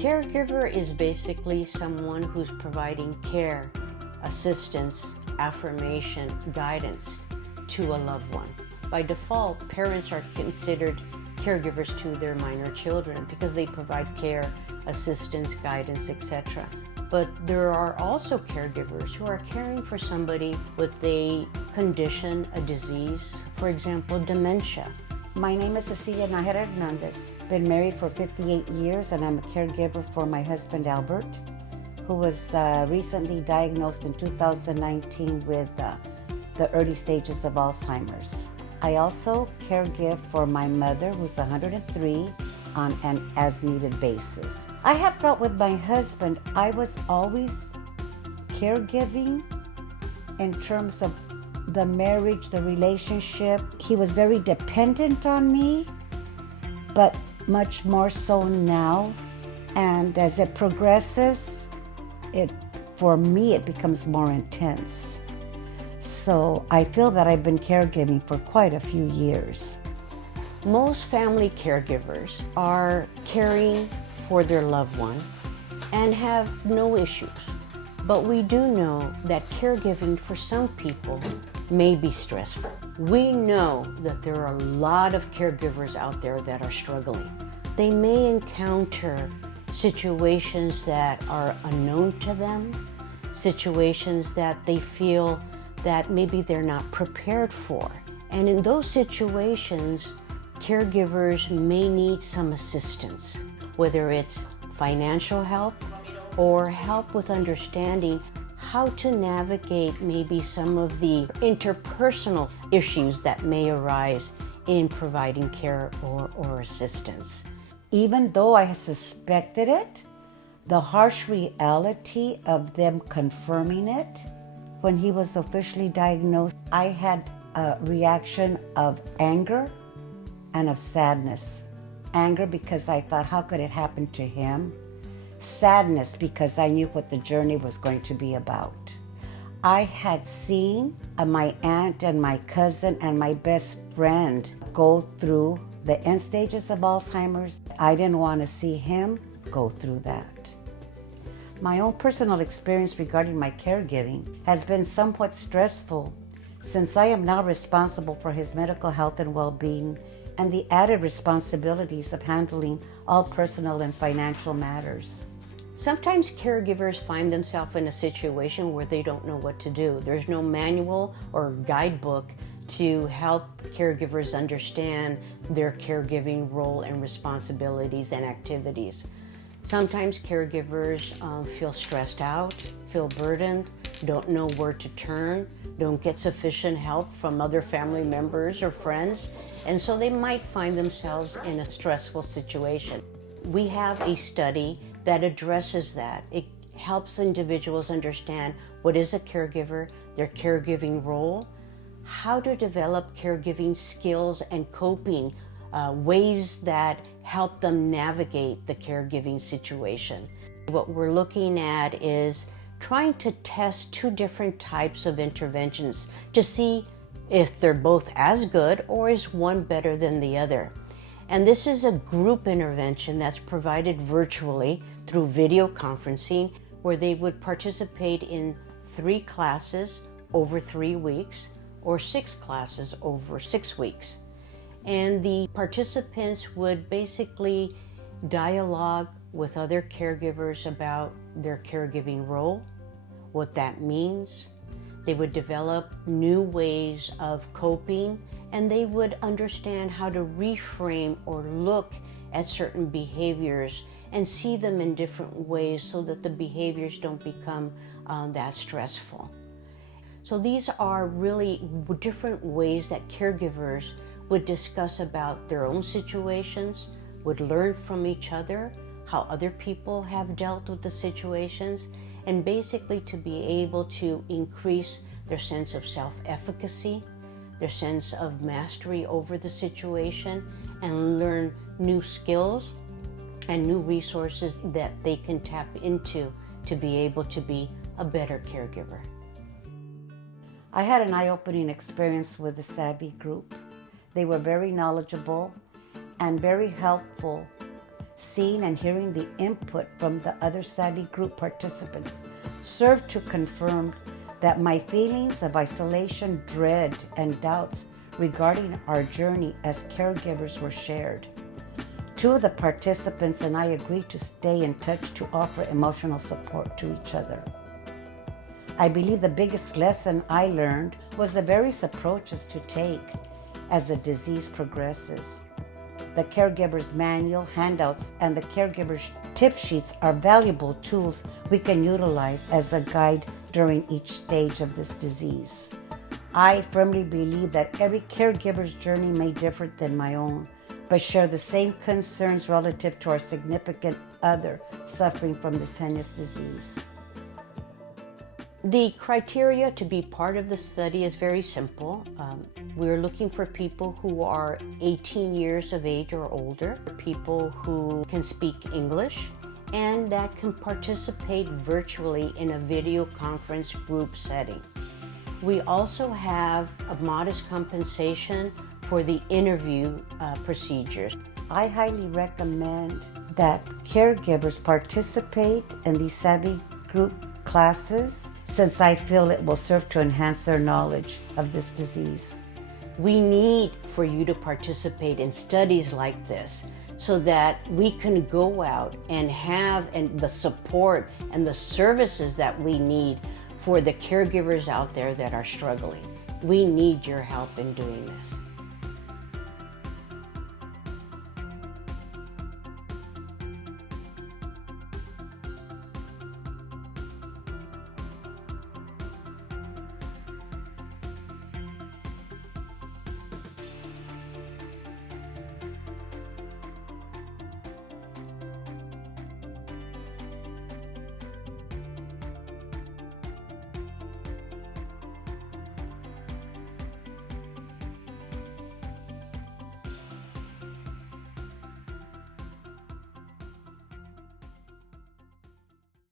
Caregiver is basically someone who's providing care, assistance, affirmation, guidance to a loved one. By default, parents are considered caregivers to their minor children because they provide care, assistance, guidance, etc. But there are also caregivers who are caring for somebody with a condition, a disease, for example, dementia. My name is Cecilia Nájera Hernandez. Been married for 58 years and I'm a caregiver for my husband Albert, who was recently diagnosed in 2019 with the early stages of Alzheimer's. I also caregive for my mother, who's 103, on an as-needed basis. I have felt with my husband, I was always caregiving in terms of the marriage, the relationship. He was very dependent on me, but much more so now. And as it progresses, for me, it becomes more intense. So I feel that I've been caregiving for quite a few years. Most family caregivers are caring for their loved one and have no issues. But we do know that caregiving for some people may be stressful. We know that there are a lot of caregivers out there that are struggling. They may encounter situations that are unknown to them, situations that they feel that maybe they're not prepared for. And in those situations, caregivers may need some assistance, whether it's financial help or help with understanding how to navigate maybe some of the interpersonal issues that may arise in providing care or assistance. Even though I suspected it, the harsh reality of them confirming it, when he was officially diagnosed, I had a reaction of anger and of sadness. Anger because I thought, how could it happen to him? Sadness because I knew what the journey was going to be about. I had seen my aunt and my cousin and my best friend go through the end stages of Alzheimer's. I didn't want to see him go through that. My own personal experience regarding my caregiving has been somewhat stressful since I am now responsible for his medical health and well-being and the added responsibilities of handling all personal and financial matters. Sometimes caregivers find themselves in a situation where they don't know what to do. There's no manual or guidebook to help caregivers understand their caregiving role and responsibilities and activities. Sometimes caregivers feel stressed out, feel burdened, don't know where to turn, don't get sufficient help from other family members or friends, and so they might find themselves in a stressful situation. We have a study that addresses that. It helps individuals understand what is a caregiver, their caregiving role, how to develop caregiving skills and coping ways that help them navigate the caregiving situation. What we're looking at is trying to test two different types of interventions to see if they're both as good or is one better than the other. And this is a group intervention that's provided virtually through video conferencing, where they would participate in 3 classes over 3 weeks or 6 classes over 6 weeks. And the participants would basically dialogue with other caregivers about their caregiving role, what that means. They would develop new ways of coping, and they would understand how to reframe or look at certain behaviors and see them in different ways so that the behaviors don't become that stressful. So these are really different ways that caregivers would discuss about their own situations, would learn from each other, how other people have dealt with the situations, and basically to be able to increase their sense of self-efficacy, their sense of mastery over the situation, and learn new skills and new resources that they can tap into to be able to be a better caregiver. I had an eye-opening experience with the Savvy group. They were very knowledgeable and very helpful Seeing and hearing the input from the other Savvy group participants served to confirm that my feelings of isolation, dread, and doubts regarding our journey as caregivers were shared. Two of the participants and I agreed to stay in touch to offer emotional support to each other. I believe the biggest lesson I learned was the various approaches to take as the disease progresses. The caregiver's manual, handouts, and the caregiver's tip sheets are valuable tools we can utilize as a guide during each stage of this disease. I firmly believe that every caregiver's journey may differ than my own, but share the same concerns relative to our significant other suffering from this heinous disease. The criteria to be part of the study is very simple. We're looking for people who are 18 years of age or older, people who can speak English, and that can participate virtually in a video conference group setting. We also have a modest compensation for the interview procedures. I highly recommend that caregivers participate in these Savvy group classes, since I feel it will serve to enhance their knowledge of this disease. We need for you to participate in studies like this so that we can go out and have the support and the services that we need for the caregivers out there that are struggling. We need your help in doing this.